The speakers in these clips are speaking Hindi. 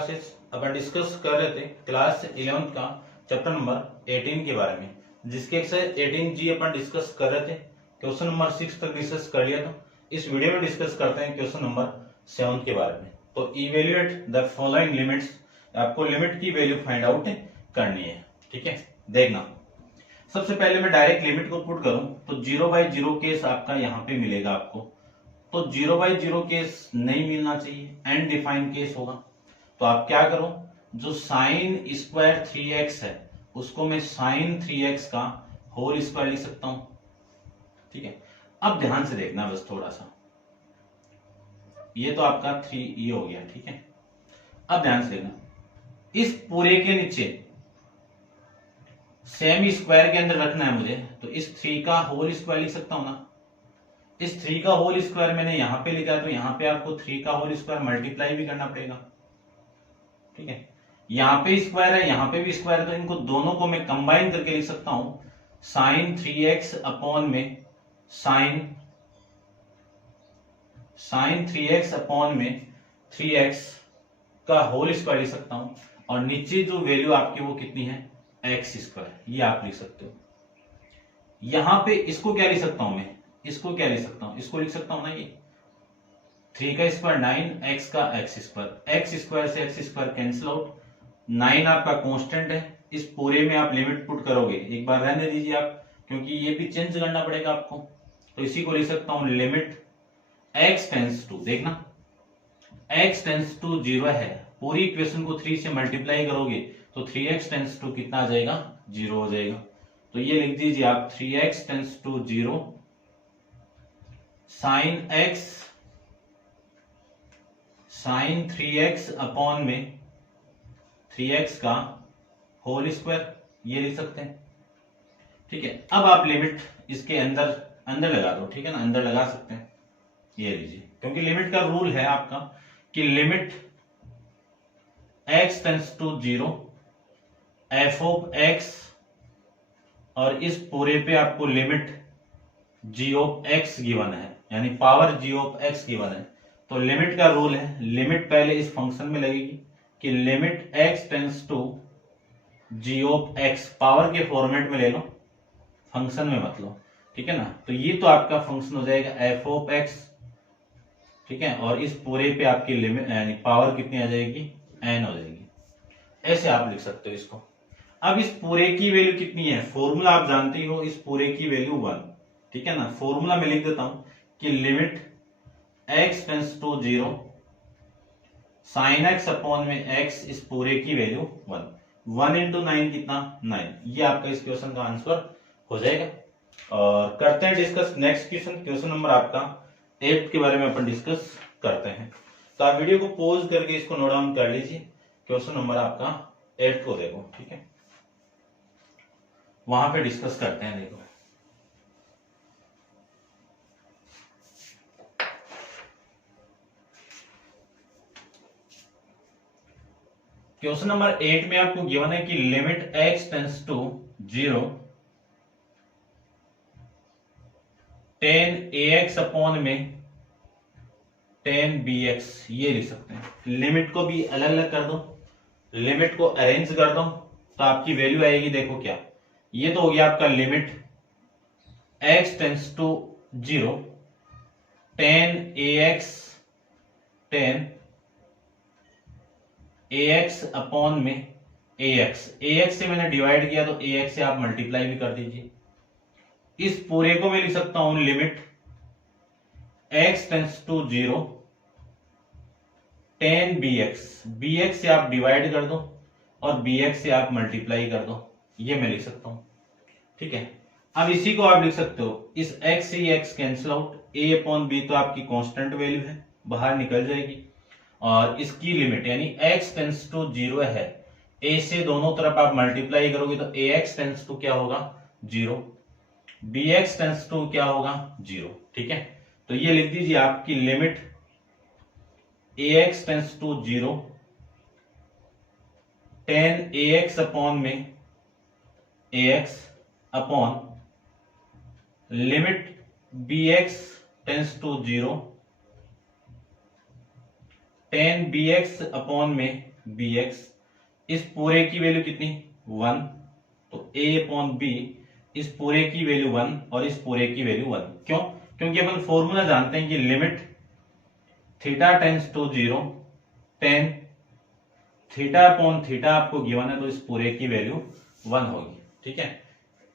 क्लासेस अपन डिस्कस कर रहे थे क्लास 11 का चैप्टर नंबर 18 के बारे में, जिसके एक्सरसाइज 18G अपन डिस्कस कर रहे थे। क्वेश्चन नंबर 6 तक डिस्कस कर लिया था। इस वीडियो में डिस्कस करते हैं क्वेश्चन नंबर 7 के बारे में। तो इवेल्युएट द फॉलोइंग लिमिट्स, आपको लिमिट की वैल्यू फाइंड आउट करनी है। ठीक है, देखना सबसे पहले मैं डायरेक्ट लिमिट को पुट करूं तो 0/0 केस आपका यहाँ पे मिलेगा आपको। तो 0/0 केस नहीं मिलना चाहिए, एंड डिफाइन केस होगा। तो आप क्या करो, जो साइन स्क्वायर 3x है उसको मैं साइन 3x का होल स्क्वायर लिख सकता हूं। ठीक है, अब ध्यान से देखना बस थोड़ा सा, ये तो आपका 3 ये हो गया। ठीक है, अब ध्यान से देखना, इस पूरे के नीचे सेम स्क्वायर के अंदर रखना है मुझे, तो इस 3 का होल स्क्वायर लिख सकता हूं ना। इस 3 का होल स्क्वायर मैंने यहां पे लिखा है, तो यहां पे आपको 3 का होल स्क्वायर मल्टीप्लाई भी करना पड़ेगा। ठीक है, यहां पे स्क्वायर है, यहां पे भी स्क्वायर है, तो इनको दोनों को मैं कंबाइन करके लिख सकता हूं साइन 3x अपॉन में साइन 3x अपॉन में 3x का होल स्क्वायर लिख सकता हूं, और नीचे जो वैल्यू आपकी वो कितनी है, x स्क्वायर, ये आप लिख सकते हो। यहां पे इसको क्या लिख सकता हूं मैं, इसको क्या लिख सकता हूं, इसको लिख सकता हूं ना, ये 3 का स्क्वायर 9, x का x स्क्वायर, x स्क्वायर से x स्क्वायर कैंसिल आउट, 9 आपका कांस्टेंट है। इस पूरे में आप लिमिट पुट करोगे, एक बार रहने दीजिए आप, क्योंकि ये भी चेंज करना पड़ेगा आपको। तो इसी को लिख सकता हूं लिमिट x टेंस टू, देखना x टेंस टू 0 है, पूरी इक्वेशन को 3 से मल्टीप्लाई करोगे तो 3x टेंस टू कितना आ जाएगा, 0 हो जाएगा। तो ये लिख दीजिए आप 3x tense to 0 sign 3x upon में 3x का होल स्क्वायर, ये लिख सकते हैं। ठीक है, अब आप लिमिट इसके अंदर लगा दो। ठीक है ना, अंदर लगा सकते हैं, ये लीजिए, क्योंकि लिमिट का रूल है आपका कि limit x tends to 0 f of x, और इस पूरे पे आपको limit g of x given है, यानी power g of x given है। तो लिमिट का रूल है, लिमिट पहले इस फंक्शन में लगेगी कि limit x tends to g of x, power के फॉर्मेट में ले लो, फंक्शन में मत लो। ठीक है ना, तो ये तो आपका फंक्शन हो जाएगा f ऑफ x। ठीक है, और इस पूरे पे आपकी लिमिट यानी पावर कितनी आ जाएगी, n हो जाएगी। ऐसे आप लिख सकते हो इसको। अब इस पूरे की वैल्यू कितनी है, फॉर्मूला आप जानते हो, इस पूरे की वैल्यू 1। ठीक है ना, फॉर्मूला में लिख देता हूं कि limit x tends to 0 sine x upon में x, इस पूरे की वैल्यू 1 इंटू 9 कितना, 9। ये आपका इस क्वेश्चन का आंसर हो जाएगा। और करते हैं discuss next question, question number आपका 8 के बारे में अपन डिस्कस करते हैं। तो आप वीडियो को पॉज करके इसको नोट डाउन कर लीजिए, क्वेश्चन नंबर आपका 8 को देखो। ठीक है, वहां पे डिस्कस करते हैं। देखो क्वेश्चन नंबर 8 में आपको गिवन है कि limit x tends to 0 tan ax upon में tan bx, ये लिख सकते हैं। लिमिट को भी अलग अलग कर दो, लिमिट को अरेंज कर दो, तो आपकी वैल्यू आएगी, देखो क्या, ये तो हो गया आपका limit x tends to 0 tan ax upon में ax से मैंने डिवाइड किया, तो ax से आप मल्टीप्लाई भी कर दीजिए। इस पूरे को मैं लिख सकता हूं limit x tends to 0 tan bx से आप डिवाइड कर दो और bx से आप मल्टीप्लाई कर दो, ये मैं लिख सकता हूं। ठीक है, अब इसी को आप लिख सकते हो, इस x से ये x cancel out, a upon b तो आपकी कांस्टेंट वैल्यू है, बाहर निकल जाएगी, और इसकी लिमिट यानी x टेंस टू 0 है, a से दोनों तरफ आप मल्टीप्लाई करोगे तो ax टेंस टू क्या होगा, 0, bx टेंस टू क्या होगा, 0। ठीक है, तो ये लिख दीजिए आपकी limit ax tends to 0 tan ax upon में ax upon limit bx tends to 0 tan bx upon में बी एक्स, इस पूरे की वैल्यू कितनी 1, तो ए अपॉन बी इस पूरे की वैल्यू 1 और इस पूरे की वैल्यू 1। क्यों? क्योंकि अपन फॉर्मूला जानते हैं कि limit theta tends to 0 tan theta upon theta आपको गिवन है, तो इस पूरे की वैल्यू 1 होगी। ठीक है,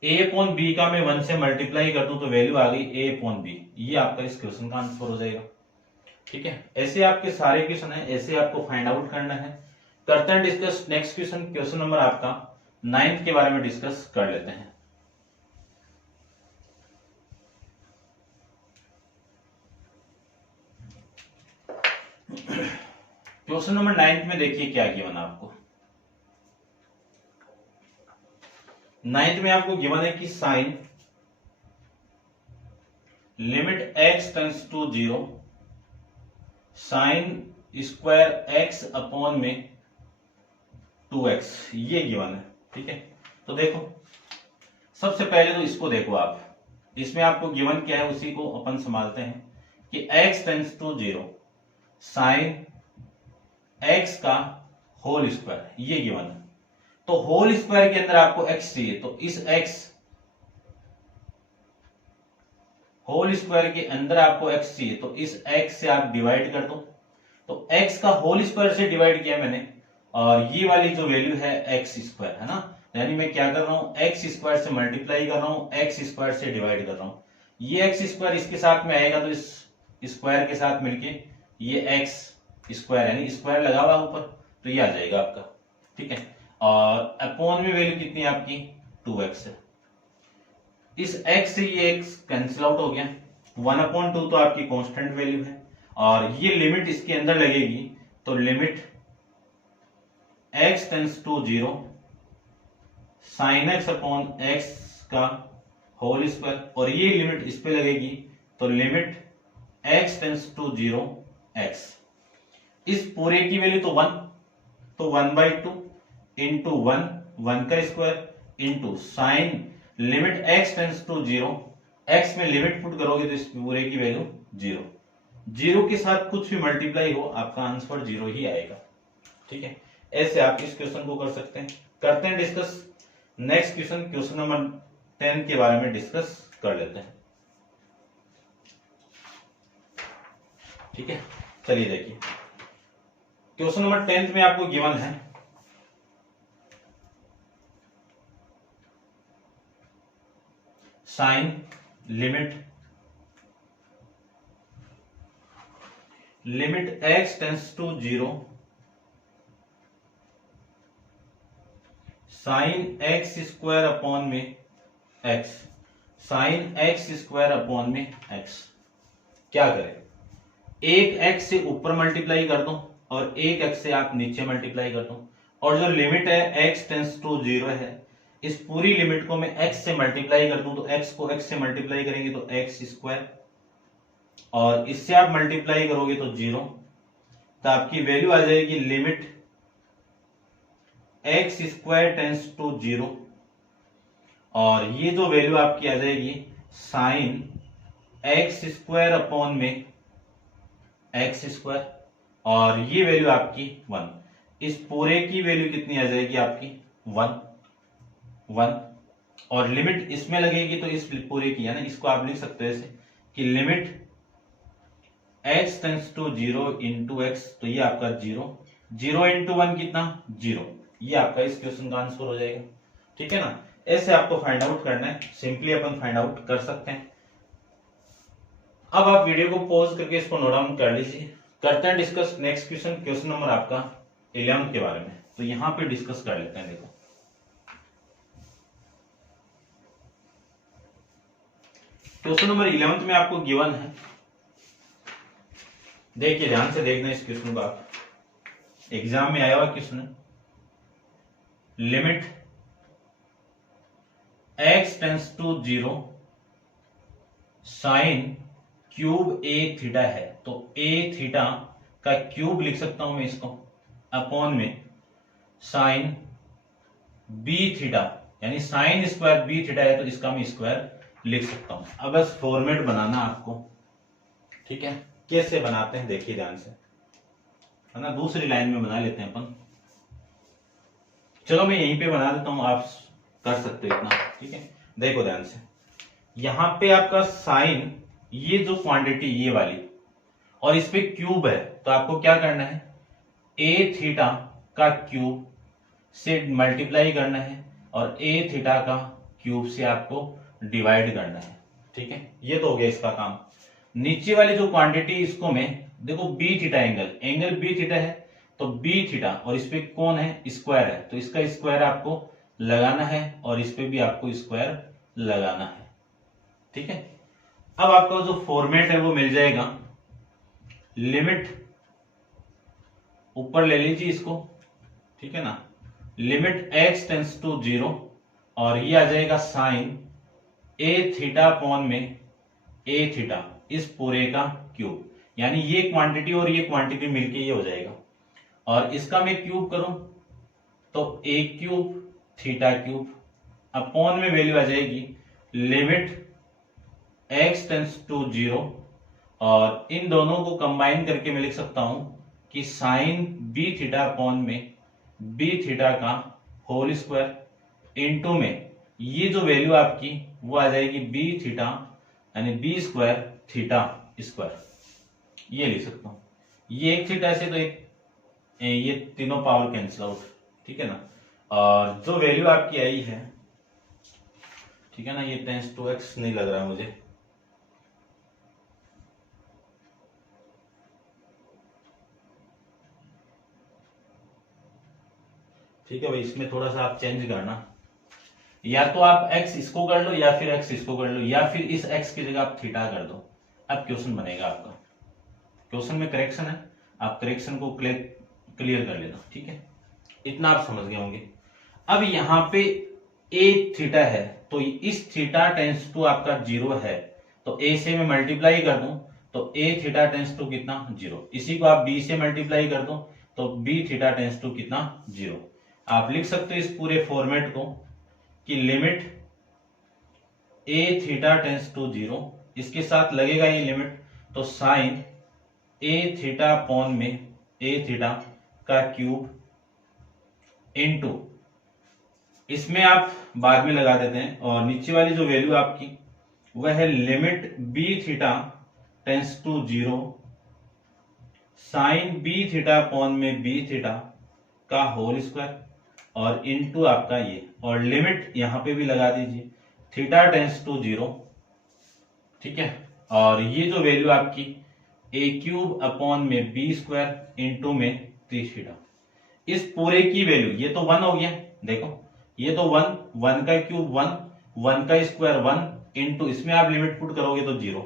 ए अपॉन बी का मैं 1 से मल्टीप्लाई कर दूं तो वैल्यू आ गई ए अपॉन बी, ये आपका इस क्वेश्चन का आंसर हो जाएगा। ठीक है, ऐसे आपके सारे क्वेश्चन है, ऐसे आपको फाइंड आउट करना है। करते हैं discuss next question, question number आपका 9 के बारे में डिस्कस कर लेते हैं। क्वेश्चन नंबर 9 में देखिए क्या गिवन आपको। 9 में आपको गिवन है कि sine limit x tends to 0 sine square x upon में 2x, ये गिवन है। ठीक है, तो देखो सबसे पहले तो इसको देखो आप, इसमें आपको गिवन क्या है उसी को अपन संभालते हैं कि x tends to 0 sine x का होल स्क्वायर, ये गिवन है। तो होल स्क्वायर के अंदर आपको x चाहिए, तो इस x होल स्क्वायर के अंदर आपको x चाहिए, तो इस x से आप डिवाइड कर दो। तो x का होल स्क्वायर से डिवाइड किया मैंने, और ये वाली जो वैल्यू है x स्क्वायर है ना, यानी मैं क्या कर रहा हूं x स्क्वायर से मल्टीप्लाई कर रहा हूं, x स्क्वायर से डिवाइड कर रहा हूं। ये x स्क्वायर इसके साथ में आएगा तो इस स्क्वायर के साथ मिलके ये x स्क्वायर यानी स्क्वायर लगा हुआ ऊपर, तो ये आ जाएगा आपका। ठीक है, और अपॉन में वैल्यू कितनी है आपकी 2x है। इस x से ये x कैंसिल आउट हो गया, 1/2 तो आपकी कांस्टेंट वैल्यू है, और ये लिमिट इसके अंदर लगेगी, तो limit x tends to 0 sine x upon x का होल स्क्वायर, और ये लिमिट इस पे लगेगी, तो limit x tends to 0 x, इस पूरे की वैल्यू तो 1, तो 1/2 इंटू 1 का square into sine limit x tends to 0 x में लिमिट पुट करोगे तो इस पूरे की वैल्यू 0, 0 के साथ कुछ भी मल्टीप्लाई हो आपका आंसर 0 ही आएगा। ठीक है, ऐसे आप इस क्वेश्चन को कर सकते हैं। करते हैं discuss next question, question number 10 के बारे में डिस्कस कर लेते हैं। ठीक है, चलिए देखिए क्वेश्चन नंबर 10 में आपको गिवन है sine limit x tends to 0 sine x square upon में x, sine x square upon में x। क्या करें, एक x से ऊपर मल्टीप्लाई कर दो और एक x से आप नीचे मल्टीप्लाई कर दो, और जो लिमिट है x टेंस टू 0 है, इस पूरी लिमिट को मैं x से मल्टीप्लाई कर दूं, तो x को x से मल्टीप्लाई करेंगे तो x स्क्वायर, और इससे आप मल्टीप्लाई करोगे तो 0, तो आपकी वैल्यू आ जाएगी limit x square tends to 0, और ये जो वैल्यू आपकी आ जाएगी साइन x स्क्वायर अपॉन में x स्क्वायर, और ये वैल्यू आपकी 1, इस पूरे की वैल्यू कितनी आ जाएगी आपकी 1, और लिमिट इसमें लगेगी तो इस पूरे की है ना, इसको आप लिख सकते हो ऐसे कि limit x tends to 0 into x, तो ये आपका 0, 0 इंटू 1 कितना 0, ये आपका इस क्वेश्चन का आंसर हो जाएगा। ठीक है ना, ऐसे आपको फाइंड आउट करना है, सिंपली अपन फाइंड आउट कर सकते हैं। अब आप वीडियो को पॉज करके इसको नोट डाउन कर लीजिए। करते हैं discuss next question, question number आपका 11 के बारे में, तो यहां पे डिस्कस कर लेते हैं। देखो क्वेश्चन नंबर 11 में आपको गिवन है, देखिए ध्यान से देखना इस क्वेश्चन को, आप एग्जाम में आया हुआ क्वेश्चन है। Limit x tends to 0 sine cube a theta है, तो a थीटा का क्यूब लिख सकता हूं मैं इसको, अपॉन में साइन b थीटा, यानी साइन स्क्वायर b थीटा है तो इसका मैं स्क्वायर लिख सकता हूं। अब बस फॉर्मेट बनाना आपको, ठीक है, कैसे बनाते हैं देखिए ध्यान से, है ना, दूसरी लाइन में बना लेते हैं अपन। चलो मैं यहीं पे बना देता हूं, आप कर सकते हो इतना, ठीक है। देखो ध्यान से, यहां पे आपका साइन, ये जो क्वांटिटी ये वाली, और इस पे क्यूब है, तो आपको क्या करना है, ए थीटा का क्यूब से मल्टीप्लाई करना है और ए थीटा का क्यूब से आपको डिवाइड करना है, ठीक है। ये तो हो गया इसका काम। नीचे वाली जो क्वांटिटी, इसको मैं देखो b theta angle b theta है, तो बी थीटा, और इस पे कौन है, स्क्वायर है, तो इसका स्क्वायर आपको लगाना है और इस पे भी आपको स्क्वायर लगाना है, ठीक है। अब आपका जो फॉर्मेट है वो मिल जाएगा, लिमिट ऊपर ले लीजिए इसको, ठीक है ना, लिमिट x टेंस टू 0, और ये आ जाएगा साइन ए थीटा अपॉन में ए थीटा, इस पूरे का क्यूब, यानी ये क्वांटिटी और ये क्वांटिटी मिलके ये हो जाएगा, और इसका मैं क्यूब करूं तो ए क्यूब थीटा क्यूब अपॉन में वैल्यू आ जाएगी लिमिट x टेंस टू 0, और इन दोनों को कंबाइन करके मैं लिख सकता हूं कि साइन बी थीटा अपॉन में बी थीटा का होल स्क्वायर इनटू में ये जो वैल्यू आपकी वो आ जाएगी बी थीटा, यानी बी स्क्वायर थीटा स्क्वायर, ये लिख सकता हूं। ये एक थीटा से तो एक, ये तीनों पावर कैंसिल आउट, ठीक है ना, और जो वैल्यू आपकी आई है, ठीक है ना, ये टेंस टू एक्स नहीं लग रहा मुझे, ठीक है भाई, इसमें थोड़ा सा आप चेंज करना, या तो आप x इसको कर लो या फिर x इसको कर लो, या फिर इस x की जगह आप थीटा कर दो। अब क्वेश्चन बनेगा आपका, क्वेश्चन में करेक्शन है, आप करेक्शन को क्लियर कर लेना, ठीक है, इतना आप समझ गए होंगे। अब यहां पे a थीटा है, तो इस थीटा टेंस टू आपका 0 है, तो a से मैं मल्टीप्लाई कर दूं तो a थीटा टेंस टू कितना 0, इसी को आप b से मल्टीप्लाई कर दो तो b थीटा टेंस टू कितना 0। आप लिख सकते हो इस पूरे फॉर्मेट को कि limit a theta tends to 0, इसके साथ लगेगा ये लिमिट, तो साइन a थीटा अपॉन में a थीटा का क्यूब इनटू, इसमें आप बाद में लगा देते हैं, और नीचे वाली जो वैल्यू आपकी वह है limit b theta tends to 0 sine b theta upon में b थीटा का होल स्क्वायर, और इनटू आपका ये, और लिमिट यहां पे भी लगा दीजिए थीटा टेंस टू 0, ठीक है, और ये जो वैल्यू आपकी ए क्यूब अपॉन में बी स्क्वायर इंटू में 3 थीटा, इस पूरे की वैल्यू, ये तो 1 हो गया, देखो ये तो 1, 1 का क्यूब 1, 1 का स्क्वायर 1 इंटू, इसमें आप लिमिट पुट करोगे तो 0,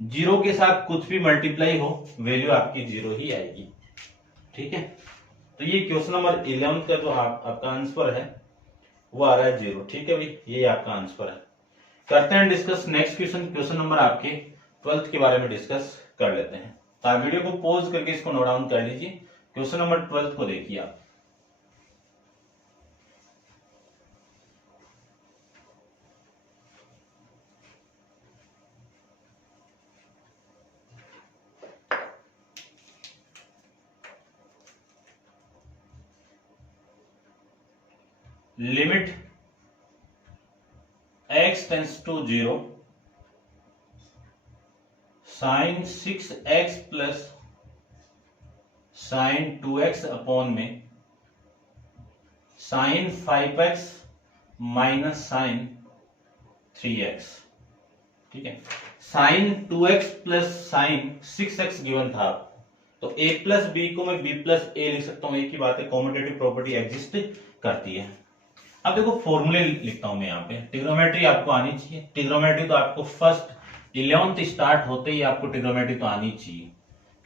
0 के साथ कुछ भी मल्टीप्लाई हो वैल्यू आपकी 0 ही आएगी, ठीक है। तो ये क्वेश्चन नंबर 11 का जो आपका आंसर है वो आ रहा है 0, ठीक है भाई, ये आपका आंसर है। करते हैं discuss next question, question number आपके 12th के बारे में डिस्कस कर लेते हैं। तो आप वीडियो को पॉज करके इसको नोट डाउन कर लीजिए, क्वेश्चन नंबर 12 को देखिए आप। Limit x tends to 0 sine 6x plus sine 2x upon में sine 5x minus sine 3x, ठीक है। Sign 2x plus sign 6x given था, तो a प्लस बी को मैं b प्लस ए लिख सकता हूं, एक ही बात है, कॉम्यूटेटिव प्रॉपर्टी एग्जिस्ट करती है। अब देखो फॉर्मूले लिखता हूं मैं यहाँ पे, ट्रिग्नोमेट्री आपको आनी चाहिए, ट्रिग्नोमेट्री तो आपको फर्स्ट 11th स्टार्ट होते ही आपको ट्रिग्नोमेट्री तो आनी चाहिए,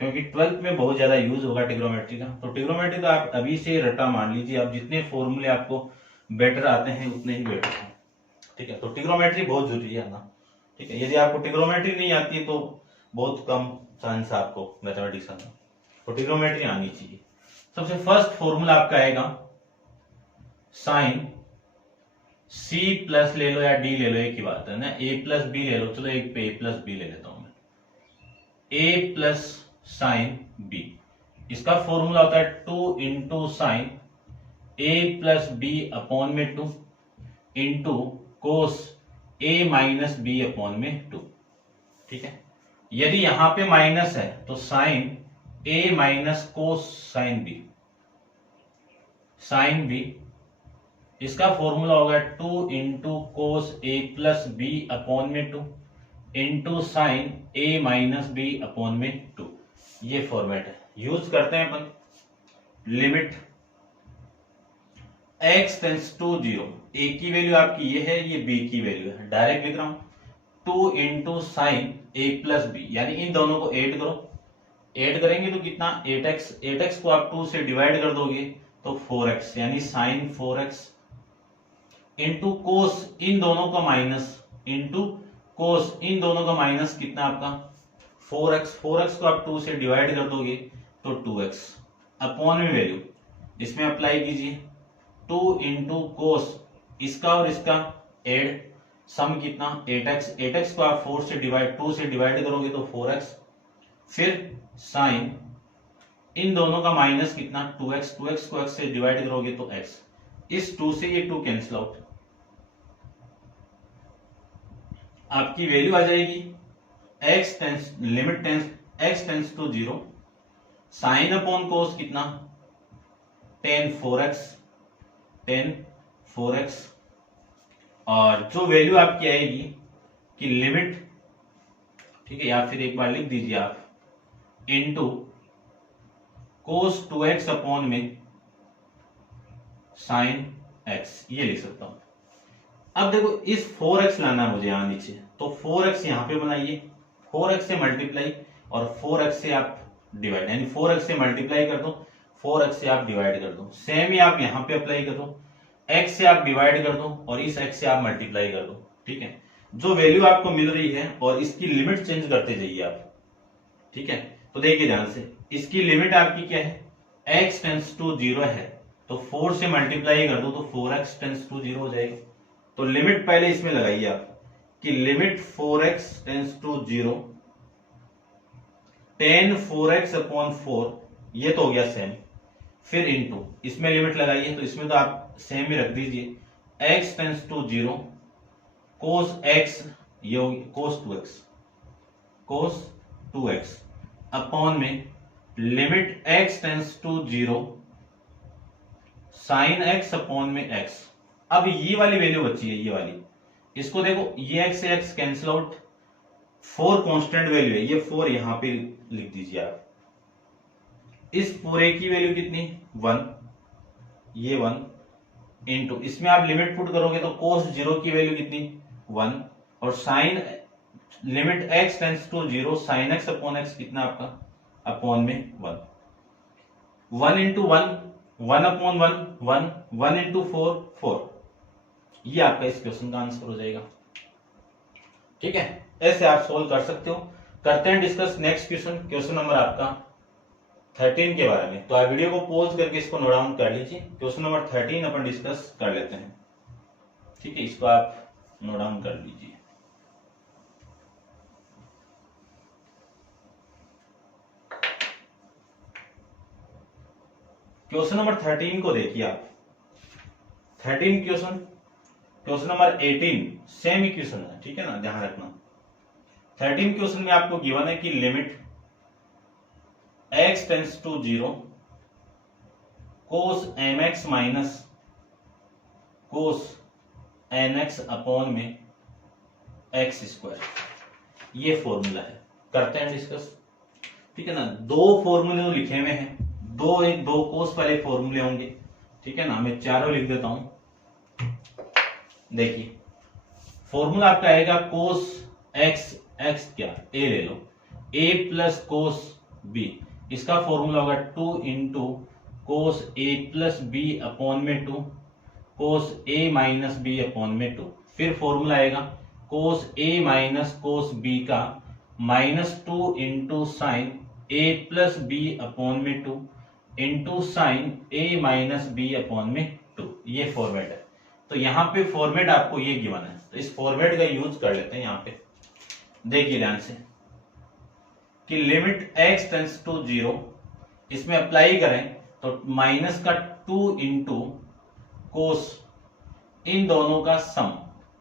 क्योंकि 12th में बहुत ज्यादा यूज होगा ट्रिग्नोमेट्री का। तो ट्रिग्नोमेट्री तो आप अभी से रटा मान लीजिए, आप जितने फॉर्मूले आपको बेटर आते हैं उतने ही बेटर हैं, ठीक है। तो ट्रिग्नोमेट्री बहुत जरूरी है आना, ठीक है। यदि आपको ट्रिग्नोमेट्री नहीं आती है तो बहुत कम चांस है आपको मैथमेटिक्स आना, तो ट्रिग्नोमेट्री आनी चाहिए। सबसे फर्स्ट फॉर्मूला आपका आएगा साइन c प्लस ले लो या d ले लो, एक ही बात है ना, a प्लस बी ले लो, चलो एक पे a प्लस बी ले लेता हूं मैं, a प्लस साइन b, इसका फॉर्मूला होता है 2 इंटू साइन ए प्लस बी अपॉन में 2 इंटू कोस ए माइनस बी अपॉन में 2। ठीक है, यदि यहां पे माइनस है तो sine A minus cos sine B, sine B इसका फॉर्मूला होगा 2 into cos A plus B upon में 2 into sine A minus B upon में 2। ये फॉर्मेट है, यूज करते हैं अपन। Limit x tends to 0, a की वैल्यू आपकी ये है, ये b की वैल्यू है, डायरेक्ट लिख रहा हूं 2 इंटू साइन ए प्लस बी, यानी इन दोनों को ऐड करो। ऐड करेंगे तो कितना 8x, 8x को आप 2 से डिवाइड कर दोगे तो 4x, यानी साइन 4x इंटू कोस इन दोनों का माइनस, इंटू कोस इन दोनों का माइनस, कितना आपका 4x, 4x को आप 2 से डिवाइड कर दोगे तो 2x अपॉन में वैल्यू इसमें अप्लाई कीजिए 2 इंटू कोस इसका और इसका एड, सम कितना 8x, 8x को आप 2 से डिवाइड करोगे तो 4x, फिर साइन इन दोनों का माइनस कितना 2x, 2x को x से डिवाइड करोगे तो x, इस 2 से ये 2 कैंसिल आउट, आपकी वैल्यू आ जाएगी x tends limit tends x tends to 0 sine upon cos कितना tan 4x, tan 4x, और जो वैल्यू आपकी आएगी कि लिमिट, ठीक है, या फिर एक बार लिख दीजिए आप इनटू कोस 2x अपॉन में साइन x, ये लिख सकता हूं। अब देखो इस 4x लाना है मुझे यहां नीचे, तो 4x यहां पे बनाइए, 4x से मल्टीप्लाई और 4x से आप डिवाइड, यानी 4x से मल्टीप्लाई कर दो, 4x से आप डिवाइड कर दो, सेम ही आप यहां पे अप्लाई कर दो, x से आप डिवाइड कर दो और इस x से आप मल्टीप्लाई कर दो। ठीक है, जो वैल्यू आपको मिल रही है और इसकी लिमिट चेंज करते जाइए आप। ठीक है, तो देखिए ध्यान से, इसकी लिमिट आपकी क्या है, x टेंस टू 0 है तो 4 से मल्टीप्लाई कर दो तो 4x टेंस टू 0 हो जाएगा। तो लिमिट पहले इसमें लगाइए आप कि limit 4x tends to 0 tan 4x upon 4, ये तो हो गया सेम, फिर इनटू इसमें लिमिट लगाइए, तो इसमें तो आप सेम ही रख दीजिए, x tends to 0 cos x, ये होगी cos 2x अपॉन में limit x tends to 0 sine x upon में x। अब ये वाली वैल्यू बची है, ये वाली, इसको देखो, ये x से x cancel out, 4 constant value है, ये 4 यहां पे लिख दीजिए आप। इस पूरे की वैल्यू कितनी 1, ये 1 इंटू इसमें आप लिमिट पुट करोगे तो कोस 0 की वैल्यू कितनी 1, और sine limit x tends to 0 sine x upon x कितना आपका अपॉन में 1, 1 इंटू 1, 1 अपॉन 1, 1 इंटू 4, 4। ये आपका इस क्वेश्चन का आंसर हो जाएगा। ठीक है, ऐसे आप सोल्व कर सकते हो। करते हैं discuss next question, question number आपका 13 के बारे में। तो आप वीडियो को पॉज करके इसको नोट डाउन कर लीजिए, क्वेश्चन नंबर 13 अपन डिस्कस कर लेते हैं। ठीक है, इसको आप नोट डाउन कर लीजिए। क्वेश्चन नंबर 13 को देखिए आप, 13 क्वेश्चन नंबर 18 सेम इक्वेशन है, ठीक है ना, ध्यान रखना। 13 क्वेश्चन में आपको गिवन है कि limit x tends to 0 cos mx minus cos nx upon में x स्क्वायर, ये फॉर्मूला है। करते हैं डिस्कस। ठीक है ना, दो फॉर्मूले लिखे हुए हैं, दो कोस वाले फॉर्मूले होंगे। ठीक है ना, मैं चारों लिख देता हूं। देखिए फॉर्मूला आपका आएगा कोस एक्स, एक्स क्या ए ले लो, ए प्लस कोस बी, इसका फॉर्मूला होगा 2 into cos A plus B upon में 2 कोस ए माइनस बी अपॉन में 2। फिर फॉर्मूला आएगा कोस ए माइनस कोस बी का -2 इंटू साइन ए प्लस बी अपॉन में 2 into sine A minus B upon में 2। ये फॉर्मेट है। तो यहाँ पे फॉर्मेट आपको ये गिवन है, तो इस फॉर्मेट का यूज कर लेते हैं। यहाँ पे देखिए ध्यान से कि लिमिट x टेंस टू 0, इसमें अप्लाई करें तो माइनस का 2 इंटू कोस इन दोनों का सम,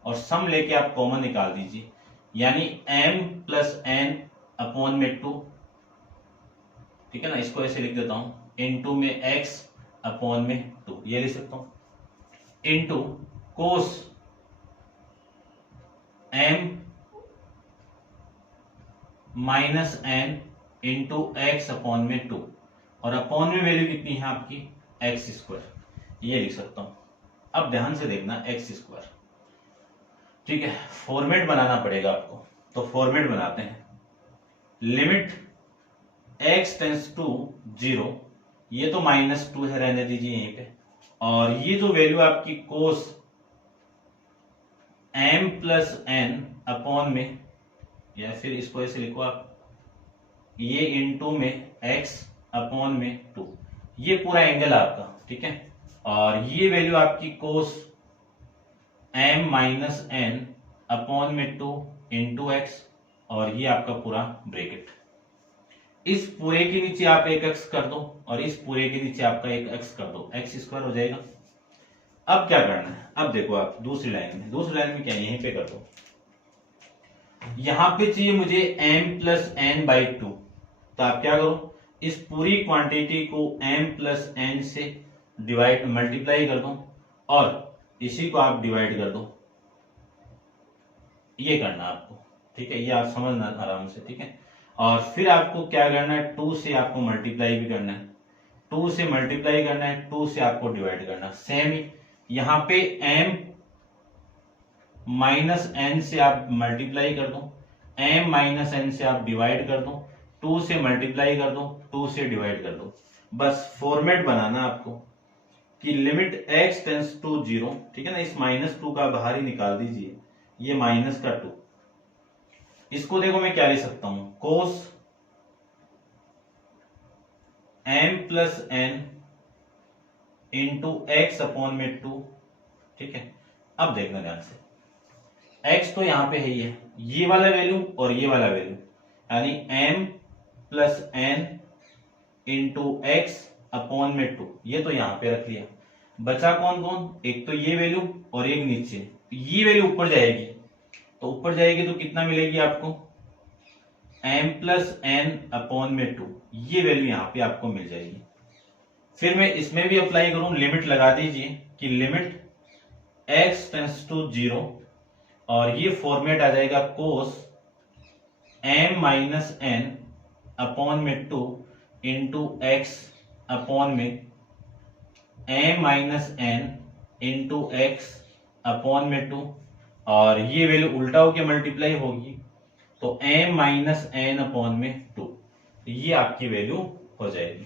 और सम लेके आप कॉमन निकाल दीजिए, यानी m प्लस एन अपॉन में 2, ठीक है ना। इसको ऐसे लिख देता हूं, इनटू में x अपॉन में 2, ये लिख सकता हूं, into cos m minus n into x upon में 2, और अपॉन में वैल्यू कितनी है आपकी एक्स स्क्वायर, ये लिख सकता हूं। अब ध्यान से देखना एक्स स्क्वायर, ठीक है। फॉर्मेट बनाना पड़ेगा आपको, तो फॉर्मेट बनाते हैं। लिमिट x टेंस टू 0, ये तो -2 है, रहने दीजिए यहीं पे, और ये जो वैल्यू आपकी कोस m प्लस एन अपॉन में, या फिर इसको ऐसे लिखो आप, ये इनटू में x अपॉन में 2, ये पूरा एंगल आपका, ठीक है। और ये वैल्यू आपकी कोस m माइनस एन अपॉन में 2 इंटू एक्स, और ये आपका पूरा ब्रैकेट। इस पूरे के नीचे आप एक x कर दो, और इस पूरे के नीचे आपका एक x कर दो, एक्स स्क्वायर हो जाएगा। अब क्या करना है, अब देखो आप दूसरी लाइन में क्या, यहीं पे कर दो। यहां पे चाहिए मुझे m प्लस एन बाई 2, तो आप क्या करो, इस पूरी क्वांटिटी को m प्लस एन से डिवाइड मल्टीप्लाई कर दो, और इसी को आप डिवाइड कर दो, ये करना आपको, ठीक है। ये आप समझना आराम से, ठीक है। और फिर आपको क्या करना है, 2 से आपको मल्टीप्लाई भी करना है, 2 से मल्टीप्लाई करना है, 2 से आपको डिवाइड करना है। सेम ही यहां पे m माइनस एन से आप मल्टीप्लाई कर दो, m माइनस एन से आप डिवाइड कर दो, 2 से मल्टीप्लाई कर दो, 2 से डिवाइड कर दो। बस फॉर्मेट बनाना आपको कि लिमिट x टेंस टू 0, ठीक है ना। इस -2 का बाहर ही निकाल दीजिए, ये -2, इसको देखो मैं क्या लिख सकता हूं, cos m plus n into x upon में 2, ठीक है। अब देखना ध्यान से, x तो यहां पे है ही है, ये वाला वैल्यू और ये वाला वैल्यू, यानी m plus n into x upon में 2, ये तो यहां पे रख लिया। बचा कौन कौन, एक तो ये वैल्यू और एक नीचे, ये वैल्यू ऊपर जाएगी, तो ऊपर जाएगी तो कितना मिलेगी आपको, m प्लस एन अपॉन में 2, ये वैल्यू यहां पे आपको मिल जाएगी। फिर मैं इसमें भी अप्लाई करूं, लिमिट लगा दीजिए कि लिमिट x टेंस टू 0, और ये फॉर्मेट आ जाएगा cos m minus n upon में 2 इंटू एक्स अपॉन में m minus n into x upon में 2, और ये वैल्यू उल्टा होके मल्टीप्लाई होगी, तो m माइनस एन अपॉन में 2, ये आपकी वैल्यू हो जाएगी।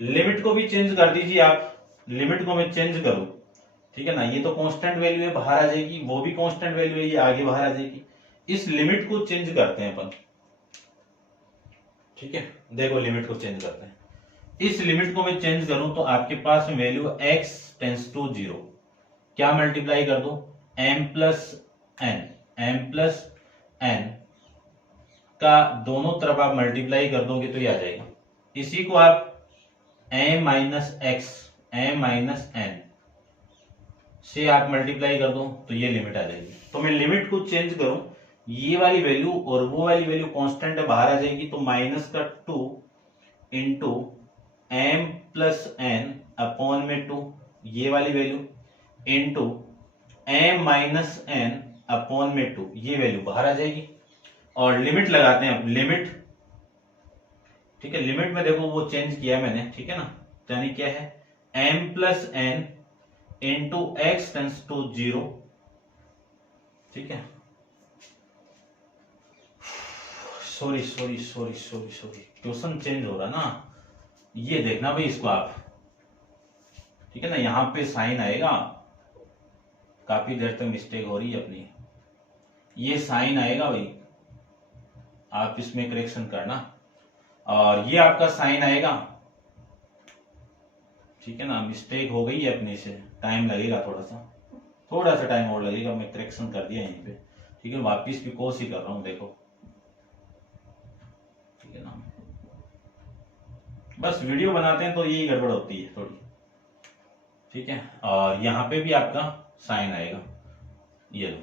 लिमिट को भी चेंज कर दीजिए आप, लिमिट को मैं चेंज करूं, ठीक है ना। ये तो कांस्टेंट वैल्यू है, बाहर आ जाएगी, वो भी कांस्टेंट वैल्यू है, ये आगे बाहर आ जाएगी। इस लिमिट को चेंज करते हैं अपन, ठीक है। देखो लिमिट को चेंज करते हैं, इस लिमिट को मैं चेंज करूं तो आपके पास वैल्यू x टेंस टू 0, क्या मल्टीप्लाई कर दो, m प्लस एन का दोनों तरफ आप मल्टीप्लाई कर दोगे तो ये आ जाएगा। इसी को आप m माइनस एन से आप मल्टीप्लाई कर दो तो ये लिमिट आ जाएगी। तो मैं लिमिट को चेंज करूं, ये वाली वैल्यू और वो वाली वैल्यू कांस्टेंट है, बाहर आ जाएगी, तो -2 into m plus n upon में 2, ये वाली value into m minus n upon में 2, ये वैल्यू बाहर आ जाएगी। और लिमिट लगाते हैं, अब लिमिट, ठीक है। लिमिट में देखो वो चेंज किया मैंने, ठीक है ना, तो यानी क्या है, m plus n into x tends to 0, ठीक है। सॉरी क्वेश्चन चेंज हो रहा ना, ये देखना भाई इसको आप, ठीक है ना। यहां पे साइन आएगा, काफी देर तक मिस्टेक हो रही है अपनी, ये साइन आएगा भाई, आप इसमें करेक्शन करना, और ये आपका साइन आएगा, ठीक है ना। मिस्टेक हो गई है अपने से, टाइम लगेगा, थोड़ा सा टाइम और लगेगा, मैं करेक्शन कर दिया यहीं पे, ठीक है। वापिस भी कोशिश ही कर रहा हूं, देखो, ठीक है ना। बस वीडियो बनाते हैं तो यही गड़बड़ होती है थोड़ी। ठीक है, और यहाँ पे भी आपका साइन आएगा, ये लो।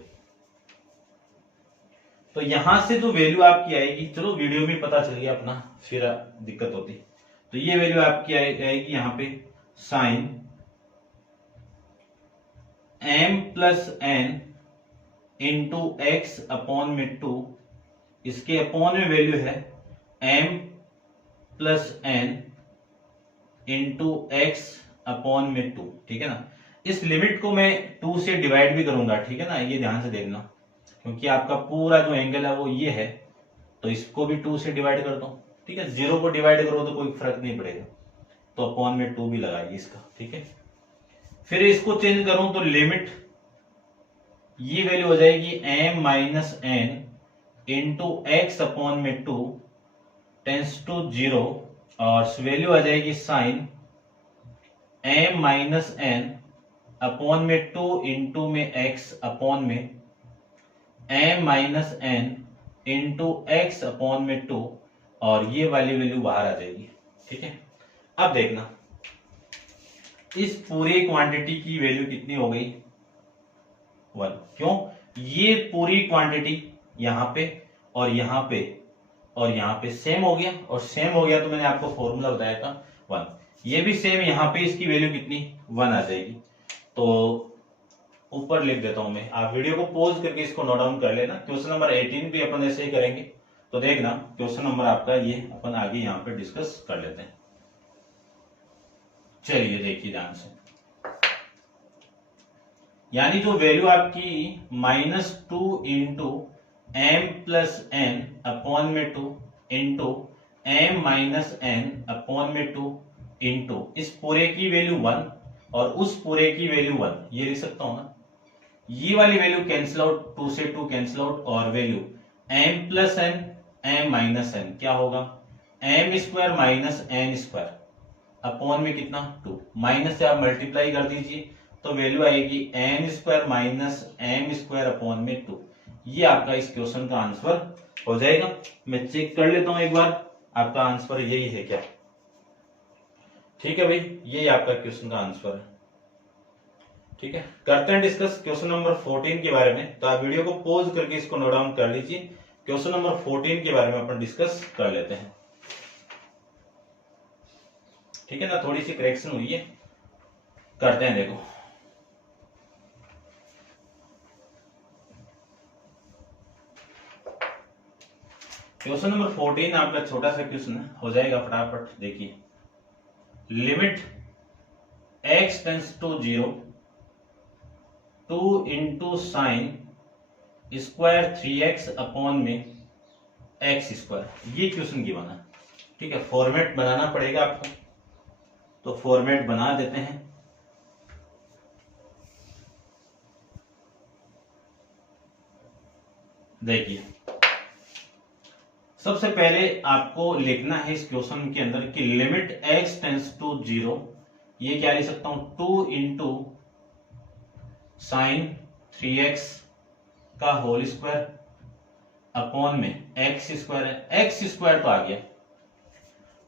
तो यहां से जो वैल्यू आपकी आएगी, चलो वीडियो में पता चल गया अपना, फिर दिक्कत होती। तो ये वैल्यू आपकी आएगी यहाँ पे sine m plus n into x upon में 2, इसके अपॉन में वैल्यू है m plus n into x upon में 2, ठीक है ना। इस लिमिट को मैं 2 से डिवाइड भी करूंगा, ठीक है ना, ये ध्यान से देखना, क्योंकि आपका पूरा जो एंगल है वो ये है, तो इसको भी 2 से डिवाइड कर दो, ठीक है। 0 को डिवाइड करो तो कोई फर्क नहीं पड़ेगा, तो अपॉन में 2 भी लगाइए इसका, ठीक है। फिर इसको चेंज करूं तो लिमिट, ये वैल्यू हो जाएगी m minus n into x upon में 2 टेंस टू 0, और वैल्यू आ जाएगी sine m minus n upon में 2 इंटू में x अपॉन में m minus n into x upon में 2, और ये वाली वैल्यू बाहर आ जाएगी, ठीक है। अब देखना इस पूरी क्वांटिटी की वैल्यू कितनी हो गई, 1। क्यों, ये पूरी क्वांटिटी यहां पे और यहां पे और यहां पे सेम हो गया, और सेम हो गया तो मैंने आपको फॉर्मूला बताया था 1। ये भी सेम, यहां पे इसकी वैल्यू कितनी 1 आ जाएगी। तो ऊपर लिख देता हूं मैं, आप वीडियो को पॉज करके इसको नोट डाउन कर लेना। क्वेश्चन नंबर 18 भी अपन ऐसे ही करेंगे, तो देखना क्वेश्चन नंबर आपका ये अपन आगे यहाँ पे डिस्कस कर लेते हैं। चलिए देखिए ध्यान से, यानी जो वैल्यू आपकी -2 into m plus n upon में 2 into m minus n upon में 2 इंटू इस पूरे की वैल्यू 1 और उस पूरे की वैल्यू 1, ये लिख सकता हूं ना। ये वाली वैल्यू कैंसिल आउट, 2 से 2 कैंसिल आउट, और value m plus n m minus n क्या होगा, m square minus n square upon में कितना 2, माइनस से आप मल्टीप्लाई कर दीजिए तो वैल्यू आएगी n square minus m square upon में 2। ये आपका इस क्वेश्चन का आंसर हो जाएगा। मैं चेक कर लेता हूं एक बार, आपका आंसर यही है क्या, ठीक है भाई, यही आपका क्वेश्चन का आंसर है, ठीक है। करते हैं डिस्कस क्वेश्चन नंबर 14 के बारे में। तो आप वीडियो को पॉज करके इसको नोट डाउन कर लीजिए, क्वेश्चन नंबर 14 के बारे में अपन डिस्कस कर लेते हैं, ठीक है ना। थोड़ी सी करेक्शन हुई है, करते हैं। देखो क्वेश्चन नंबर 14 आपका छोटा सा क्वेश्चन हो जाएगा, फटाफट देखिए। Limit x tends to 0 2 into sine square 3x upon में x स्क्वायर, ये क्वेश्चन गिवन है, ठीक है। फॉर्मेट बनाना पड़ेगा आपको, तो फॉर्मेट बना देते हैं। देखिए सबसे पहले आपको लिखना है इस क्वेश्चन के अंदर कि लिमिट x टेंस टू 0, ये क्या लिख सकता हूं 2 इंटू साइन 3x का होल स्क्वायर अपॉन में x स्क्वायर है, x स्क्वायर तो आ गया।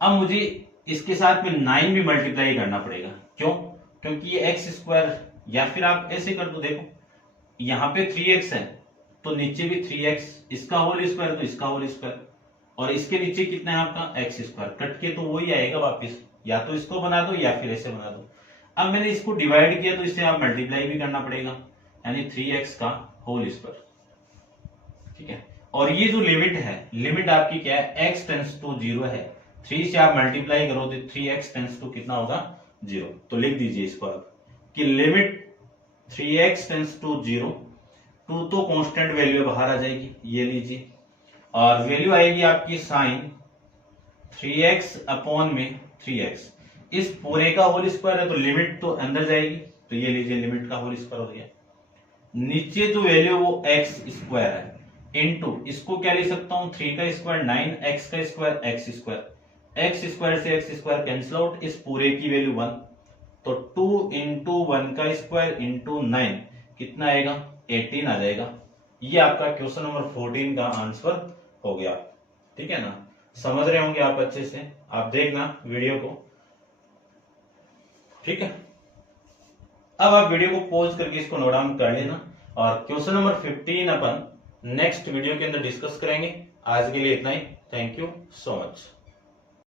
अब मुझे इसके साथ में 9 भी मल्टीप्लाई करना पड़ेगा, क्यों, क्योंकि ये x स्क्वायर, या फिर आप ऐसे कर दो, देखो यहां पे 3x है तो नीचे भी 3x, इसका होल स्क्वायर तो इसका होल स्क्वायर, और इसके नीचे कितना है आपका x स्क्वायर, कट के तो वही आएगा वापिस, या तो इसको बना दो या फिर ऐसे बना दो। अब मैंने इसको डिवाइड किया तो इससे आप मल्टीप्लाई भी करना पड़ेगा, यानी 3x का होल स्क्वायर, ठीक है। और ये जो लिमिट है, लिमिट आपकी क्या है, x टेंस टू 0 है, 3 से आप मल्टीप्लाई करो तो 3x टेंस टू कितना होगा 0। तो लिख दीजिए इसको आप कि लिमिट 3x टेंस टू 0, 2 तो कांस्टेंट वैल्यू बाहर आ जाएगी, ये लीजिए, और वैल्यू आएगी आपकी साइन 3x अपॉन में 3x, इस पूरे का होल स्क्वायर है तो लिमिट तो अंदर जाएगी, तो ये लीजिए लिमिट का होल स्क्वायर हो गया। नीचे जो वैल्यू वो x स्क्वायर है, इनटू इसको क्या लिख सकता हूं 3 का स्क्वायर 9, x का square x square, x square से x स्क्वायर कैंसिल आउट, इस पूरे की वैल्यू 1, तो 2 इंटू 1 का स्क्वायर इंटू 9 कितना आएगा 18 आ जाएगा। ये आपका क्वेश्चन नंबर 14 का आंसर हो गया, ठीक है ना। समझ रहे होंगे आप अच्छे से, आप देखना वीडियो को, ठीक है। अब आप वीडियो को पॉज करके इसको नोट डाउन कर लेना और क्वेश्चन नंबर 15 अपन नेक्स्ट वीडियो के अंदर डिस्कस करेंगे। आज के लिए इतना ही। Thank you so much.